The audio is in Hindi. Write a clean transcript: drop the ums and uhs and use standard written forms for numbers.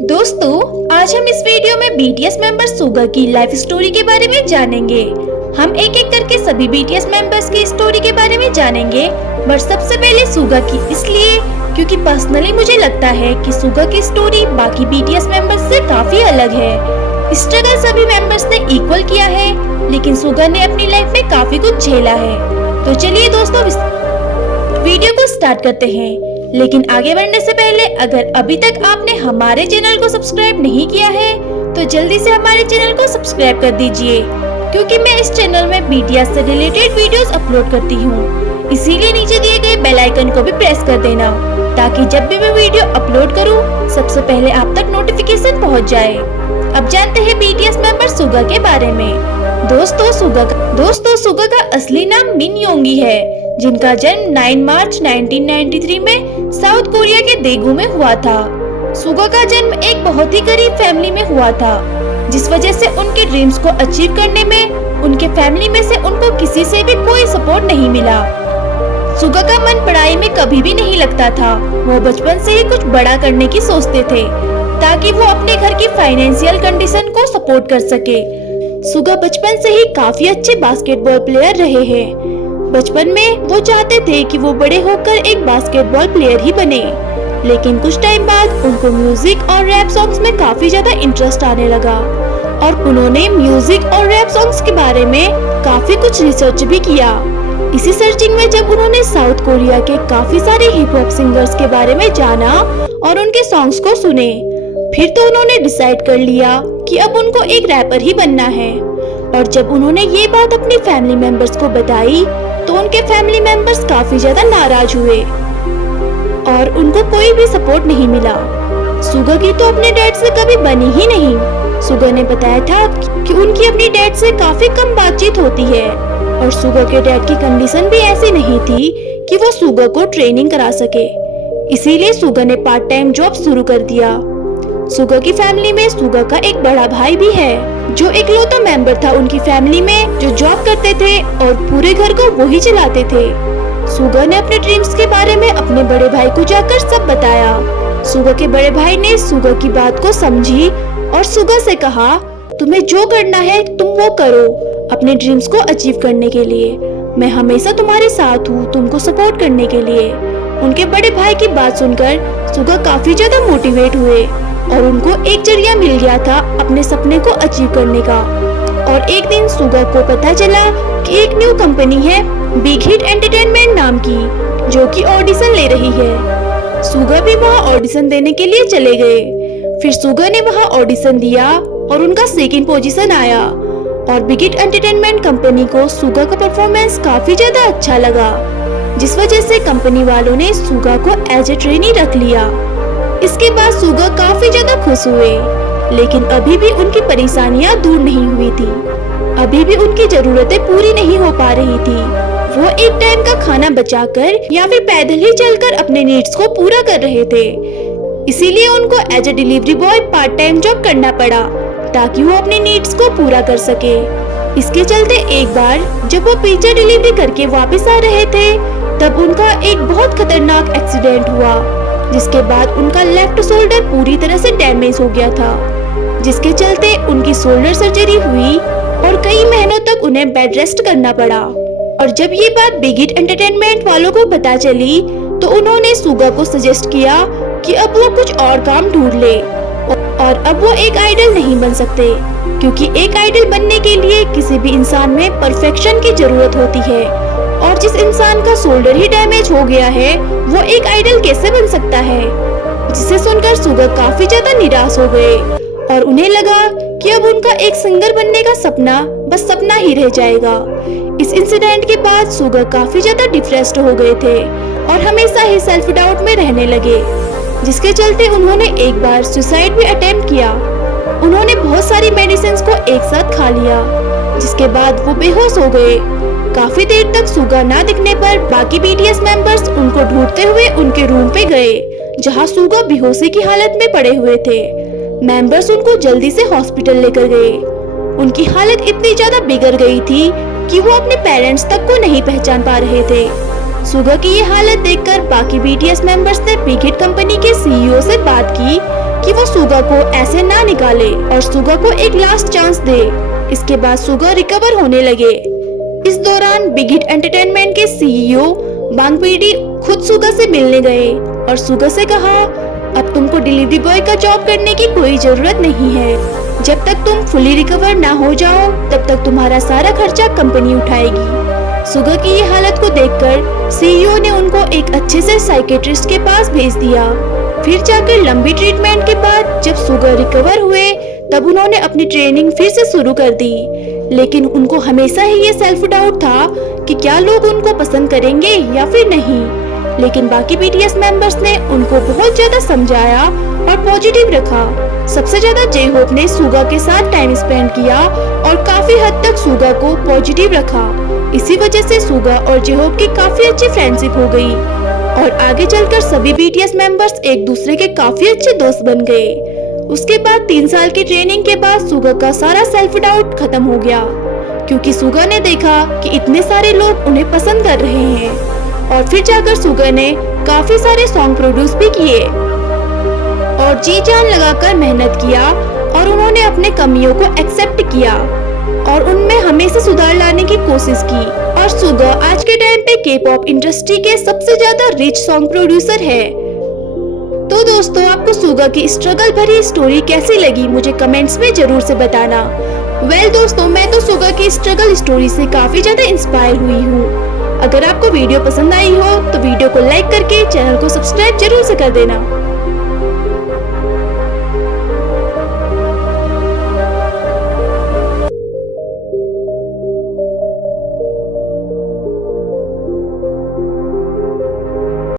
दोस्तों, आज हम इस वीडियो में बीटीएस मेंबर सुगा की लाइफ स्टोरी के बारे में जानेंगे। हम एक एक करके सभी बीटीएस मेंबर्स की स्टोरी के बारे में जानेंगे, बट सबसे पहले सुगा की इसलिए क्योंकि पर्सनली मुझे लगता है कि सुगा की स्टोरी बाकी बीटीएस मेंबर्स से काफी अलग है। स्ट्रगल सभी मेंबर्स ने इक्वल किया है, लेकिन सुगा ने अपनी लाइफ में काफी कुछ झेला है। तो चलिए दोस्तों, वीडियो को स्टार्ट करते हैं। लेकिन आगे बढ़ने से पहले अगर अभी तक आपने हमारे चैनल को सब्सक्राइब नहीं किया है तो जल्दी से हमारे चैनल को सब्सक्राइब कर दीजिए, क्योंकि मैं इस चैनल में बीटीएस से रिलेटेड वीडियोस अपलोड करती हूँ। इसीलिए नीचे दिए गए बेल आइकन को भी प्रेस कर देना, ताकि जब भी मैं वीडियो अपलोड करूँ सबसे पहले आप तक नोटिफिकेशन पहुँच जाए। अब जानते हैं बीटीएस मेंबर सुगा के बारे में। दोस्तों सुगा का असली नाम मिन योंगी है, जिनका जन्म 9 मार्च 1993 में साउथ कोरिया के देगू में हुआ था। सुगा का जन्म एक बहुत ही गरीब फैमिली में हुआ था, जिस वजह से उनके ड्रीम्स को अचीव करने में उनके फैमिली में से उनको किसी से भी कोई सपोर्ट नहीं मिला। सुगा का मन पढ़ाई में कभी भी नहीं लगता था। वो बचपन से ही कुछ बड़ा करने की सोचते थे, ताकि वो अपने घर की फाइनेंशियल कंडीशन को सपोर्ट कर सके। सुगा बचपन से ही काफी अच्छे बास्केटबॉल प्लेयर रहे हैं। बचपन में वो चाहते थे कि वो बड़े होकर एक बास्केटबॉल प्लेयर ही बने, लेकिन कुछ टाइम बाद उनको म्यूजिक और रैप सॉन्ग्स में काफी ज्यादा इंटरेस्ट आने लगा और उन्होंने म्यूजिक और रैप सॉन्ग्स के बारे में काफी कुछ रिसर्च भी किया। इसी सर्चिंग में जब उन्होंने साउथ कोरिया के काफी सारे हिप हॉप सिंगर्स के बारे में जाना और उनके सॉन्ग्स को सुने, फिर तो उन्होंने डिसाइड कर लिया कि अब उनको एक रैपर ही बनना है। और जब उन्होंने ये बात अपनी फैमिली मेंबर्स को बताई तो उनके फैमिली मेंबर्स काफी ज्यादा नाराज हुए और उनको कोई भी सपोर्ट नहीं मिला। सुगा की तो अपने डैड से कभी बनी ही नहीं। सुगा ने बताया था कि उनकी अपनी डैड से काफी कम बातचीत होती है और सुगा के डैड की कंडीशन भी ऐसी नहीं थी कि वो सुगा को ट्रेनिंग करा सके। इसीलिए सुगा ने पार्ट टाइम जॉब शुरू कर दिया। सुगा की फैमिली में सुगा का एक बड़ा भाई भी है, जो इकलौता मेंबर था उनकी फैमिली में जो जॉब करते थे और पूरे घर को वही चलाते थे। सुगा ने अपने ड्रीम्स के बारे में अपने बड़े भाई को जाकर सब बताया। सुगा के बड़े भाई ने सुगा की बात को समझी और सुगा से कहा, तुम्हें जो करना है तुम वो करो अपने ड्रीम्स को अचीव करने के लिए। मैं हमेशा तुम्हारे साथ हूँ तुमको सपोर्ट करने के लिए। उनके बड़े भाई की बात सुनकर सुगा काफी ज्यादा मोटिवेट हुए और उनको एक जरिया मिल गया था अपने सपने को अचीव करने का। और एक दिन सुगा को पता चला कि एक न्यू कंपनी है बिग हिट एंटरटेनमेंट नाम की, जो कि ऑडिशन ले रही है। सुगा भी वहाँ ऑडिशन देने के लिए चले गए। फिर सुगा ने वहाँ ऑडिशन दिया और उनका सेकंड पोजीशन आया और बिग हिट एंटरटेनमेंट कंपनी को सुगा का परफॉर्मेंस काफी ज्यादा अच्छा लगा, जिस वजह से कंपनी वालों ने सुगा को एज ए ट्रेनी रख लिया। इसके बाद सुगा काफी ज्यादा खुश हुए, लेकिन अभी भी उनकी परेशानियां दूर नहीं हुई थी। अभी भी उनकी जरूरतें पूरी नहीं हो पा रही थी। वो एक टाइम का खाना बचाकर या फिर पैदल ही चलकर अपने नीड्स को पूरा कर रहे थे। इसीलिए उनको as a delivery boy part time job करना पड़ा, ताकि वो अपने नीड्स को पूरा कर सके। इसके चलते एक बार जब वो पिज्जा डिलीवरी करके वापस आ रहे थे, तब उनका एक बहुत खतरनाक एक्सीडेंट हुआ, जिसके बाद उनका लेफ्ट शोल्डर पूरी तरह से डैमेज हो गया था, जिसके चलते उनकी शोल्डर सर्जरी हुई और कई महीनों तक उन्हें बेड रेस्ट करना पड़ा। और जब ये बात बिग हिट एंटरटेनमेंट वालों को पता चली तो उन्होंने सुगा को सजेस्ट किया कि अब वो कुछ और काम ढूंढ ले और अब वो एक आइडल नहीं बन सकते, क्योंकि एक आइडल बनने के लिए किसी भी इंसान में परफेक्शन की जरूरत होती है और जिस इंसान का शोल्डर ही डैमेज हो गया है वो एक आइडल कैसे बन सकता है। जिसे सुनकर सुगा काफी ज्यादा निराश हो गए और उन्हें लगा कि अब उनका एक सिंगर बनने का सपना बस सपना ही रह जाएगा। इस इंसिडेंट के बाद सुगा काफी ज्यादा डिप्रेस्ड हो गए थे और हमेशा ही सेल्फ डाउट में रहने लगे, जिसके चलते उन्होंने एक बार सुसाइड भी अटेम्प्ट किया। उन्होंने बहुत सारी मेडिसिन को एक साथ खा लिया, जिसके बाद वो बेहोश हो गए। काफी देर तक सुगा ना दिखने पर बाकी बीटीएस मेंबर्स उनको ढूंढते हुए उनके रूम पे गए, जहां सुगा बेहोशी की हालत में पड़े हुए थे। मेंबर्स उनको जल्दी से हॉस्पिटल लेकर गए। उनकी हालत इतनी ज्यादा बिगड़ गई थी कि वो अपने पेरेंट्स तक को नहीं पहचान पा रहे थे। सुगा की ये हालत देखकर बाकी बीटीएस मेंबर्स ने बिग हिट कंपनी के सीईओ से बात की कि वो सुगा को ऐसे ना निकाले और सुगा को एक लास्ट चांस दे। इसके बाद सुगा रिकवर होने लगे। इस दौरान बिग हिट एंटरटेनमेंट के सीईओ बांगपीडी खुद सुगा से मिलने गए और सुगा से कहा, अब तुमको डिलीवरी बॉय का जॉब करने की कोई जरूरत नहीं है। जब तक तुम फुली रिकवर ना हो जाओ तब तक तुम्हारा सारा खर्चा कंपनी उठाएगी। सुगा की ये हालत को देखकर सीईओ ने उनको एक अच्छे से साइकेट्रिस्ट के पास भेज दिया। फिर जाकर लंबी ट्रीटमेंट के बाद जब सुगा रिकवर हुए तब उन्होंने अपनी ट्रेनिंग फिर से शुरू कर दी। लेकिन उनको हमेशा ही ये सेल्फ डाउट था कि क्या लोग उनको पसंद करेंगे या फिर नहीं। लेकिन बाकी बीटीएस मेंबर्स ने उनको बहुत ज्यादा समझाया और पॉजिटिव रखा। सबसे ज्यादा जे होप ने सुगा के साथ टाइम स्पेंड किया और काफी हद तक सुगा को पॉजिटिव रखा। इसी वजह से सुगा और जे होप की काफी अच्छी फ्रेंडशिप हो गई और आगे चलकर सभी बीटीएस मेंबर्स एक दूसरे के काफी अच्छे दोस्त बन गए। उसके बाद 3 साल की ट्रेनिंग के बाद सुगा का सारा सेल्फ डाउट खत्म हो गया, क्योंकि सुगा ने देखा कि इतने सारे लोग उन्हें पसंद कर रहे हैं। और फिर जाकर सुगा ने काफी सारे सॉन्ग प्रोड्यूस भी किए और जी जान लगाकर मेहनत किया और उन्होंने अपने कमियों को एक्सेप्ट किया और उनमें हमेशा सुधार लाने की कोशिश की। और सुगा आज के टाइम पे के-पॉप इंडस्ट्री के सबसे ज्यादा रिच सॉन्ग प्रोड्यूसर है। तो दोस्तों, आपको सुगा की स्ट्रगल भरी स्टोरी कैसी लगी मुझे कमेंट्स में जरूर से बताना। दोस्तों, मैं तो सुगा की स्ट्रगल स्टोरी से काफी ज्यादा इंस्पायर हुई हूँ। अगर आपको वीडियो पसंद आई हो तो वीडियो को लाइक करके चैनल को सब्सक्राइब जरूर से कर देना।